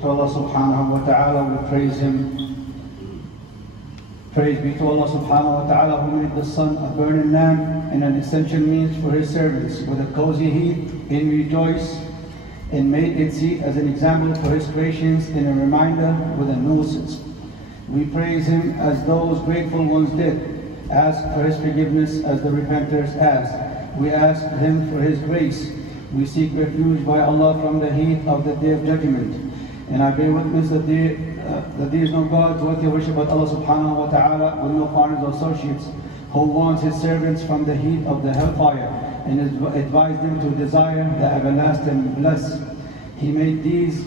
To Allah subhanahu wa ta'ala, we praise Him. Praise be to Allah subhanahu wa ta'ala who made the sun a burning lamp and an essential means for His servants with a cozy heat in rejoice, and made its heat as an example for His creations and a reminder with a nuisance. We praise Him as those grateful ones did, ask for His forgiveness as the repenters ask. We ask Him for His grace. We seek refuge by Allah from the heat of the Day of Judgment. And I bear witness that there is no God worthy of worship but Allah subhanahu wa ta'ala, with no partners or associates, who warns His servants from the heat of the hellfire and advised them to desire the everlasting bliss. He made these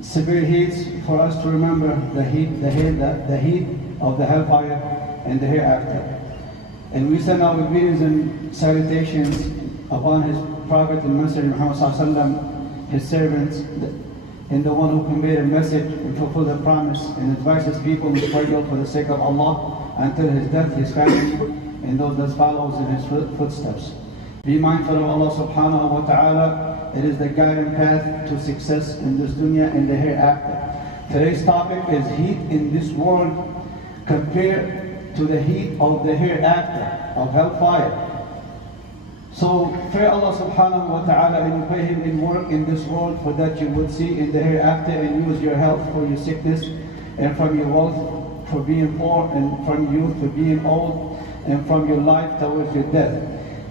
severe heats for us to remember the heat of the hellfire and the hereafter. And we send our greetings and salutations upon His Prophet and Messenger Muhammad sallallahu alaihi wasallam, His servants, and the one who conveyed a message and fulfilled a promise and advised His people in struggle for the sake of Allah until His death, His family, and those that follows in His footsteps. Be mindful of Allah subhanahu wa ta'ala. It is the guiding path to success in this dunya and the hereafter. Today's topic is heat in this world compared to the heat of the hereafter, of hellfire. So fear Allah subhanahu wa ta'ala and obey Him in work in this world, for that you would see in the hereafter, and use your health for your sickness, and from your wealth for being poor, and from youth for being old, and from your life towards your death.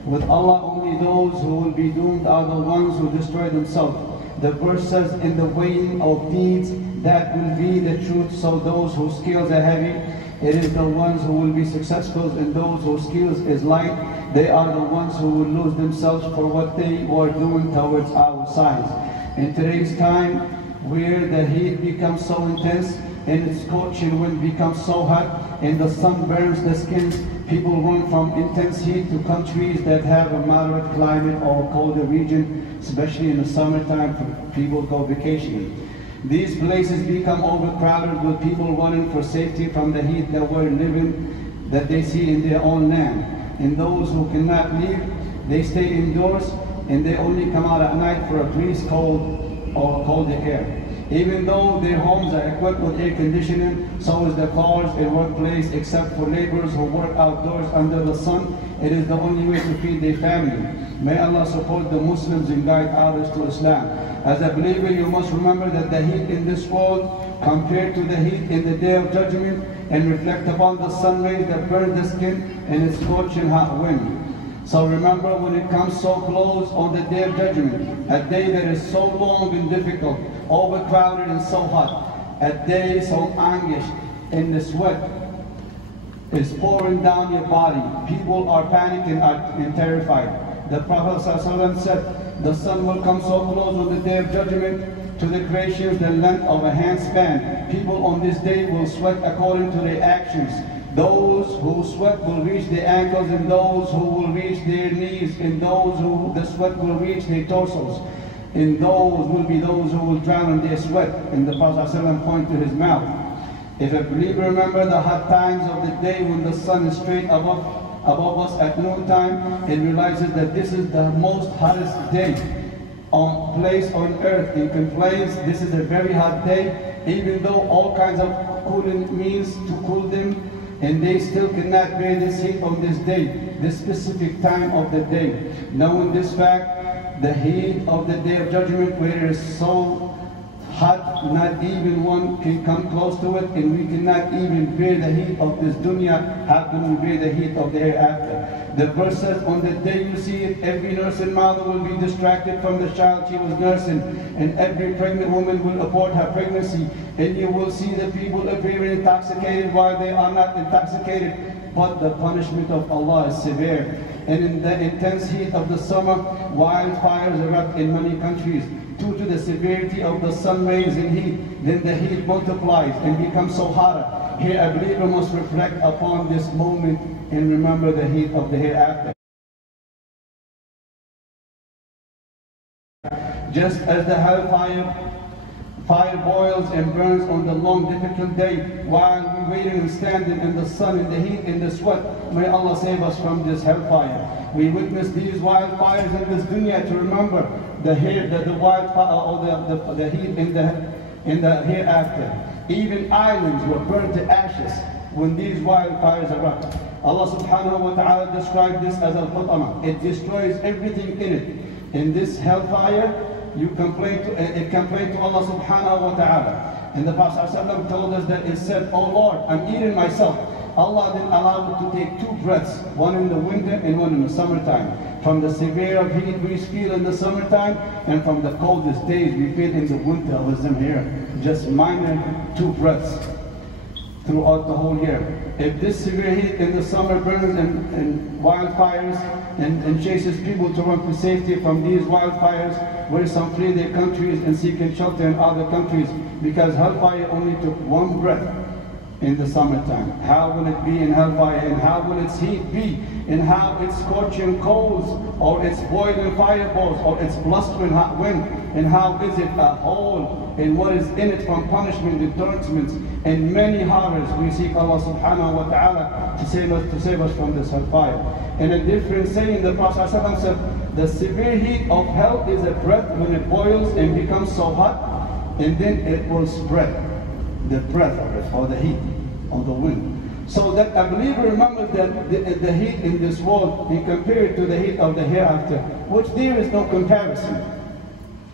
With Allah only those who will be doomed are the ones who destroy themselves. The verse says, in the weighing of deeds that will be the truth, so those whose scales are heavy, it is the ones who will be successful, and those whose scales is light, they are the ones who will lose themselves for what they were doing towards our signs. In today's time, where the heat becomes so intense and its scorching wind becomes so hot and the sun burns the skins, people run from intense heat to countries that have a moderate climate or a colder region, especially in the summertime for people go vacationing. These places become overcrowded with people running for safety from the heat that they see in their own land. And those who cannot leave, they stay indoors, and they only come out at night for a breeze, cold or colder air. Even though their homes are equipped with air conditioning, so is the cars and workplace, except for laborers who work outdoors under the sun. It is the only way to feed their family. May Allah support the Muslims and guide others to Islam. As a believer, you must remember that the heat in this world compared to the heat in the Day of Judgment, and reflect upon the sun rays that burn the skin and its scorching hot wind. So remember, when it comes so close on the Day of Judgment, a day that is so long and difficult, overcrowded and so hot, a day so anguished, and the sweat is pouring down your body. People are panicking and terrified. The Prophet ﷺ said, the sun will come so close on the Day of Judgment to the creations the length of a handspan. People on this day will sweat according to their actions. Those who sweat will reach their ankles, and those who will reach their knees, and those who the sweat will reach their torsos, and those will be those who will drown in their sweat. And the Prophet ﷺ pointed to his mouth. If a believer remember the hot times of the day when the sun is straight above us at noontime, and realizes that this is the most hottest day on place on earth, and complains this is a very hot day, even though all kinds of cooling means to cool them, and they still cannot bear this heat on this day, this specific time of the day. Knowing this fact, the heat of the Day of Judgment, where it is so hot, not even one can come close to it, and we cannot even bear the heat of this dunya. How can we bear the heat of the hereafter? The verse says, on the day you see it, every nursing mother will be distracted from the child she was nursing, and every pregnant woman will abort her pregnancy, and you will see the people appearing intoxicated while they are not intoxicated, but the punishment of Allah is severe. And in the intense heat of the summer, wildfires erupt in many countries due to the severity of the sun rays and heat. Then the heat multiplies and becomes so hotter. Here a believer must reflect upon this moment and remember the heat of the hereafter. Just as the hellfire fire boils and burns on the long difficult day, while we waiting and standing in the sun, in the heat, in the sweat, may Allah save us from this hellfire. We witness these wildfires in this dunya to remember the wildfire, or the heat in in the hereafter. Even islands were burned to ashes when these wildfires erupt. Allah subhanahu wa ta'ala described this as al-Qatama. It destroys everything in it. In this hellfire, it complained to Allah subhanahu wa ta'ala. And the Prophet ﷺ told us that it said, "Oh Lord, I'm eating myself." Allah then allowed it to take two breaths, one in the winter and one in the summertime. From the severe heat we feel in the summertime, and from the coldest days we feel in the winter of Zamhir. Just minor two breaths throughout the whole year. If this severe heat in the summer burns and wildfires and chases people to run for safety from these wildfires, where some flee their countries and seeking shelter in other countries, because hellfire only took one breath in the summertime. How will it be in hellfire, and how will its heat be, and how its scorching coals, or its boiling fireballs, or its blustering hot wind, and how is it a whole, and what is in it from punishment and torments, and many horrors. We seek Allah subhanahu wa ta'ala to save us from this hellfire. In a different saying, the Prophet ﷺ said, the severe heat of hell is a breath when it boils and becomes so hot, and then it will spread, the breath of it, or the heat of the wind. So that a believer remembers that the heat in this world, he compared to the heat of the hereafter, which there is no comparison.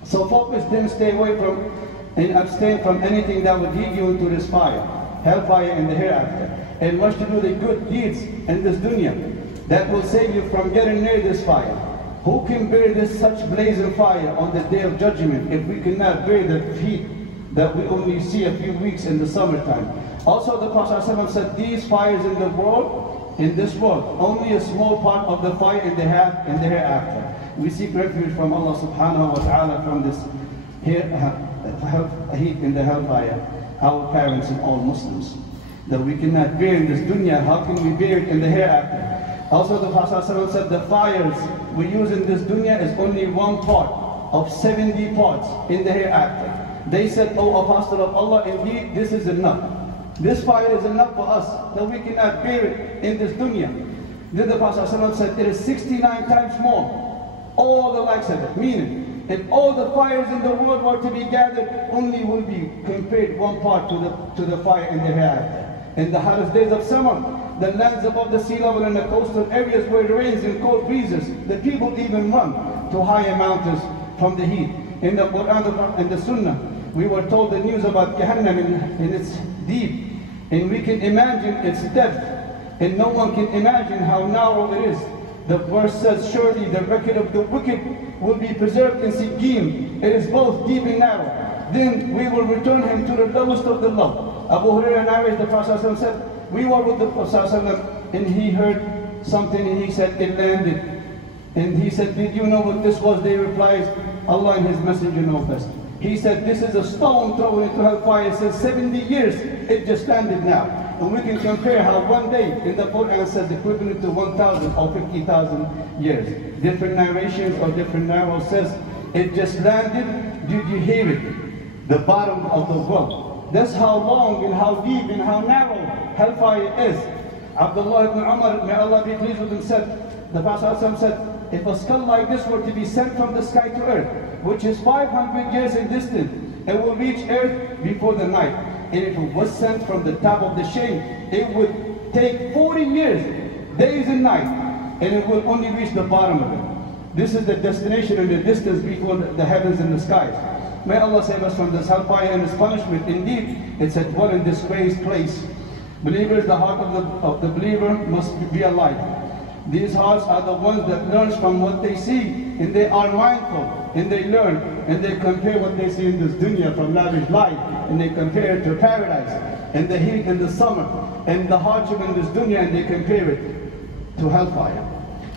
So focus, then stay away from and abstain from anything that would lead you into this fire, hellfire in the hereafter. And much to do the good deeds in this dunya that will save you from getting near this fire. Who can bear this such blazing fire on the day of judgment if we cannot bear the heat that we only see a few weeks in the summertime? Also the Prophet ﷺ said, these fires in this world, only a small part of the fire in the hereafter. We seek refuge from Allah subhanahu wa ta'ala from this heat in the hellfire, our parents and all Muslims. That we cannot bear in this dunya, how can we bear it in the hereafter? Also the Prophet ﷺ said, the fires we use in this dunya is only one part of 70 parts in the hereafter. They said, "O Apostle of Allah, indeed this is enough. This fire is enough for us, that we cannot bear it in this dunya." Then the Prophet ﷺ said, it is 69 times more, all the likes of it. Meaning, if all the fires in the world were to be gathered, only will be compared one part to the fire in the hereafter. In the hottest days of summer, the lands above the sea level and the coastal areas where it rains and cold breezes, the people even run to higher mountains from the heat. In the Quran and the Sunnah, we were told the news about Jahannam in its deep, and we can imagine its depth, and no one can imagine how narrow it is. The verse says, surely the record of the wicked will be preserved in Sijjin. It is both deep and narrow. Then we will return him to the lowest of the low. Abu Hurairah narrates, the Prophet ﷺ said, we were with the Prophet ﷺ, and he heard something, and he said, it landed. And he said, did you know what this was? They replied, Allah and His Messenger know best. He said, this is a stone thrown into hellfire. It says 70 years, it just landed now. And we can compare how one day in the Quran says equivalent to 1,000 or 50,000 years. Different narrations or different narratives says, it just landed, did you hear it? The bottom of the world. That's how long and how deep and how narrow hellfire is. Abdullah ibn Umar, may Allah be pleased with him, said, the Prophet ﷺ said, if a skull like this were to be sent from the sky to earth, which is 500 years in distance, it will reach earth before the night. And if it was sent from the top of the shade, it would take 40 years, days and nights, and it will only reach the bottom of it. This is the destination and the distance between the heavens and the skies. May Allah save us from this hellfire and its punishment. Indeed, it's a dwell and disgraced place. Believers, the heart of the believer must be alive. These hearts are the ones that learn from what they see, and they are mindful, and they learn, and they compare what they see in this dunya from lavish life, and they compare it to paradise, and the heat in the summer, and the hardship in this dunya, and they compare it to hellfire.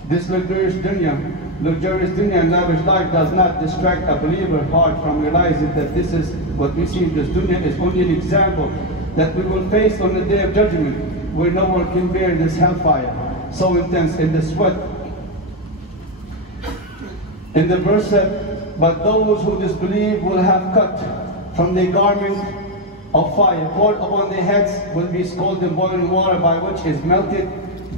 This luxurious dunya and lavish life does not distract a believer's heart from realizing that this is what we see in this dunya is only an example that we will face on the day of judgment, where no one can bear this hellfire so intense in the sweat. In the verse said, but those who disbelieve will have cut from their garment of fire poured upon their heads, will be scalded in boiling water, by which is melted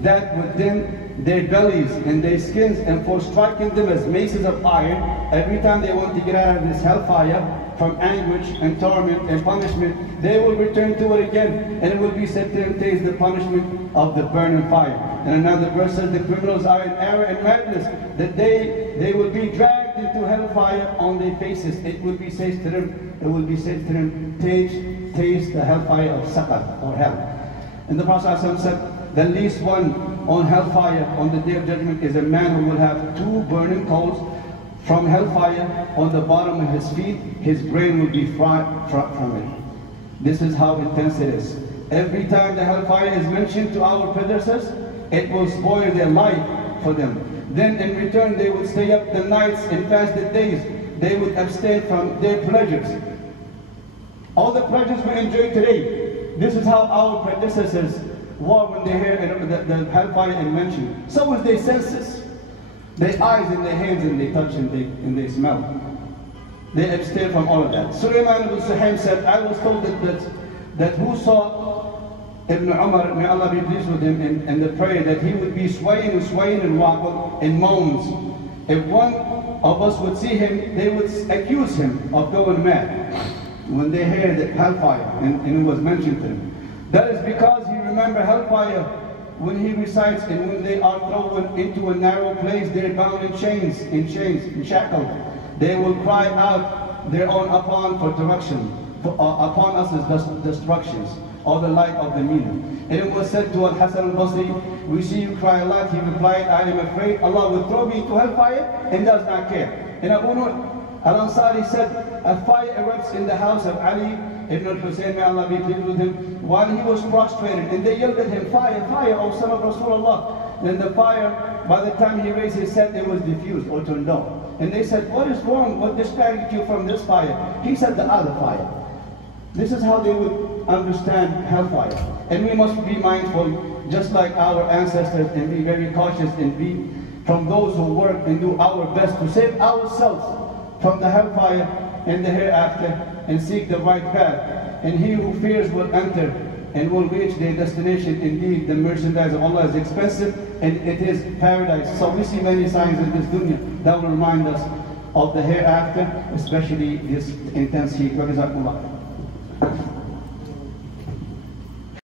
that within their bellies and their skins, and for striking them as maces of iron every time they want to get out of this hellfire from anguish and torment and punishment, they will return to it again, and it will be said to them, taste the punishment of the burning fire. And another verse says, the criminals are in error and madness, that they will be dragged into hellfire on their faces. It will be said to them, taste the hellfire of Saqar, or hell. And the Prophet ﷺ said, the least one on hellfire on the day of judgment is a man who will have 2 burning coals from hellfire on the bottom of his feet. His brain will be fried from it. This is how intense it is. Every time the hellfire is mentioned to our predecessors, it will spoil their life for them. Then in return they would stay up the nights and fast the days. They would abstain from their pleasures. All the pleasures we enjoy today, this is how our predecessors were when they heard the hellfire is mentioned. So was their senses. Their eyes and their hands and they touch and they smell. They abstain from all of that. Sulaiman ibn Suhaim said, I was told that who saw Ibn Umar, may Allah be pleased with him, in the prayer, that he would be swaying and wobble and moans. If one of us would see him, they would accuse him of going mad when they heard that hellfire and it was mentioned to him. That is because he remembered hellfire when he recites, and when they are thrown into a narrow place, they're bound in chains, and shackled. They will cry out their own upon for direction, upon us is destructions, or the light of the meaning. And it was said to Al-Hasan al-Basri, we see you cry a lot. He replied, I am afraid Allah will throw me into hellfire and does not care. And Abu Nur al-Ansari said, a fire erupts in the house of Ali ibn al-Hussein, may Allah be pleased with him, while he was prostrated. And they yelled at him, fire, fire, O son of Rasulullah. Then the fire, by the time he raised his head, it was diffused or turned off. And they said, what is wrong? What distracted you from this fire? He said, the other fire. This is how they would understand hellfire. And we must be mindful, just like our ancestors, and be very cautious and be from those who work and do our best to save ourselves from the hellfire and the hereafter, and seek the right path. And he who fears will enter and will reach their destination. Indeed, the merchandise of Allah is expensive and it is paradise. So we see many signs in this dunya that will remind us of the hereafter, especially this intense heat.